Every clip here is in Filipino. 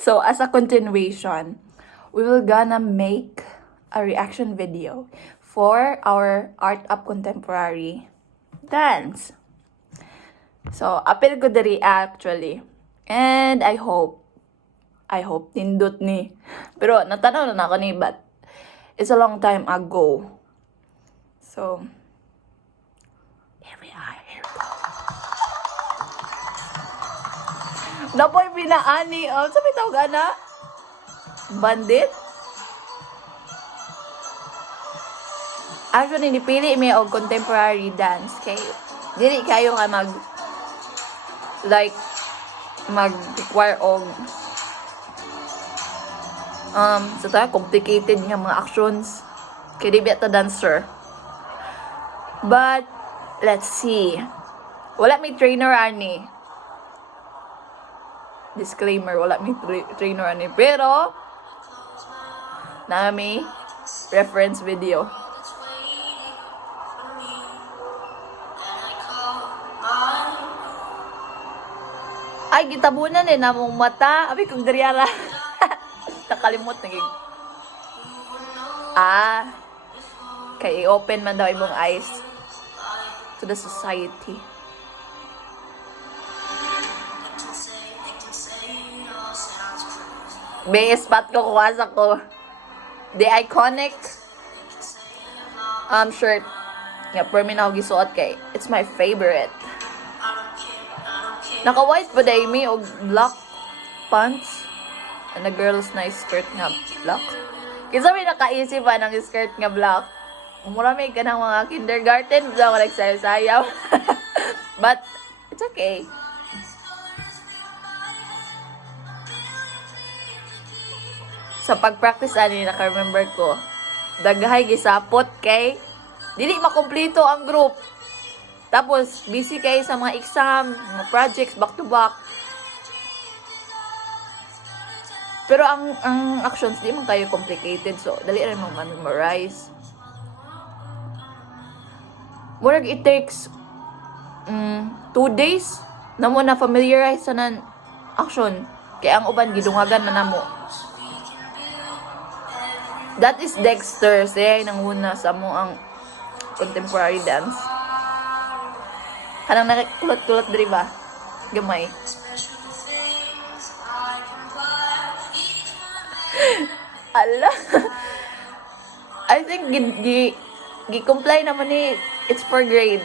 So, as a continuation, we will gonna make a reaction video for our Art Up Contemporary dance. So, apil ko diri actually. And I hope nindot ni. Pero natanaw na ako ni, but it's a long time ago. So, here we are. Here we go. Napoy pinaani. Oh, sabi tawag na? Bandit? Actually, nipili mi og contemporary dance. Kay, dili kayo nga mag-require og sa ta complicated nga mga actions kay di ta dancer. But let's see. Wala may trainer ani. Disclaimer, wala may trainer ani, pero nami reference video. Ay, gitabunan na mong mata. Abi kong dariyara. Nakalimot naging. Kay i-open man daw imong eyes to the society. May spot ko, kuwasa ko. The iconic shirt. Nga, per mi na ako gisuot kay. It's my favorite. Naka-white pa day mi og black pants. And the girl's nice skirt nga black. Kisa may nakaisip pa ng skirt nga black. Murami ka ng mga kindergarten. Bisa ako nagsayaw-sayaw. But, it's okay. Sa pag-practice ani, naka-remember ko. Daghay gisapot kay dili makumpleto ang group. Tapos, busy kayo sa mga exam, mga projects, back-to-back. Pero ang actions, di man kayo complicated. So, dali rin mong ma-memorize. Murag it takes 2 days na mo na familiarize sa nan action. Kaya ang uban, gidungagan na namo. That is Dexter. Siya ay nanguna sa mo ang contemporary dance. Kanang nakikulot-kulot diri ba? Gamay. Ala. I think gi-comply naman ni it's for grade.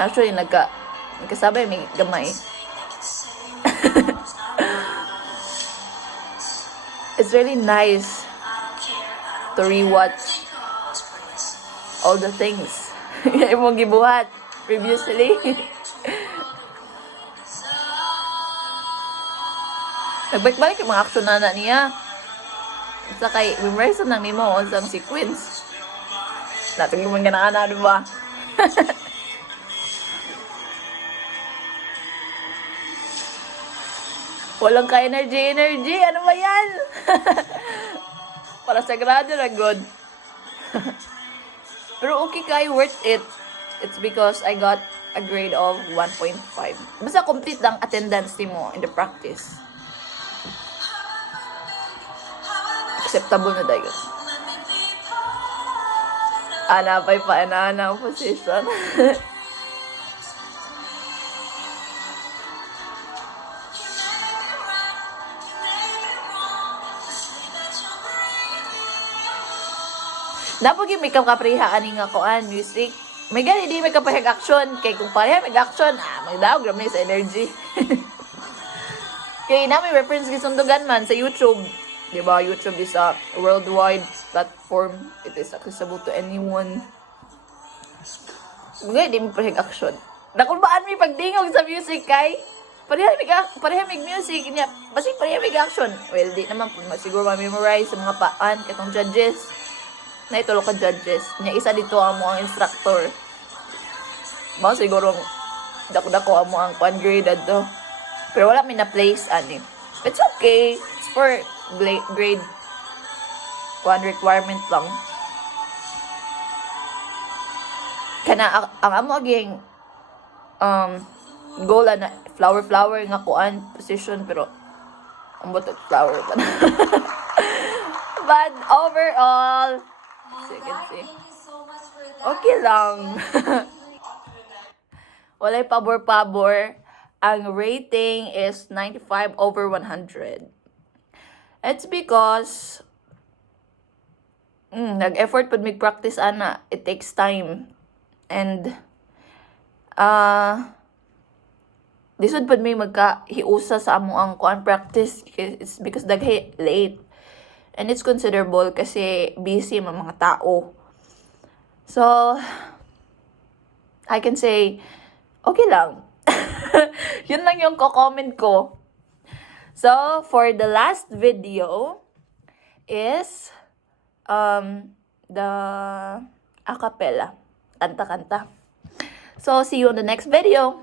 Actually, nagkasabay may gamay. It's really nice to rewatch all the things yung mong gibuhat previously. Nagbalik-balik yung mga action na niya. Sa kay memorize nang nimo unsang sequence. Natong yung mga na diba? Walang ka energy. Ano ba yan? Para sagrado na good. Pero okay kayo, worth it. It's because I got a grade of 1.5. Basta complete lang attendance mo in the practice. Acceptable na dayon. Anapay pa ang position. Napag yung may kapriha ani nga koan music. May gani di may kapahig action kay kung pareha may action, magdaog ramay sa energy. Kay na may reference gisundugan man sa YouTube. Di ba? YouTube is a worldwide platform. It is accessible to anyone. Mga di may kapahig action. Nakulbaan may pagdingog sa music kay pareha may music niya. Basig pareha may action. Well, di naman po siguro ma-memorize sa mga paan katong judges. Na itulo ka judges. Nya isa dito amo ang instructor. Mga siguro dako-dako amo ang grade adto. Pero wala may na place ani. It's okay. It's for grade 1 requirement lang. Kana ang amo aging goal na flower nga kuan position pero ang butot flower pa. But overall, as you can see, okay lang. Walay pabor-pabor. Ang rating is 95 over 100. It's because nag-effort pud mig practice ana. It takes time. And lisod pud may magka-hiusa sa amo ang kuan practice. It's because daghay late. And it's considerable kasi busy mga tao. So, I can say, okay lang. Yun lang yung ko-comment ko. So, for the last video is the acapella. Kanta-kanta. So, see you on the next video.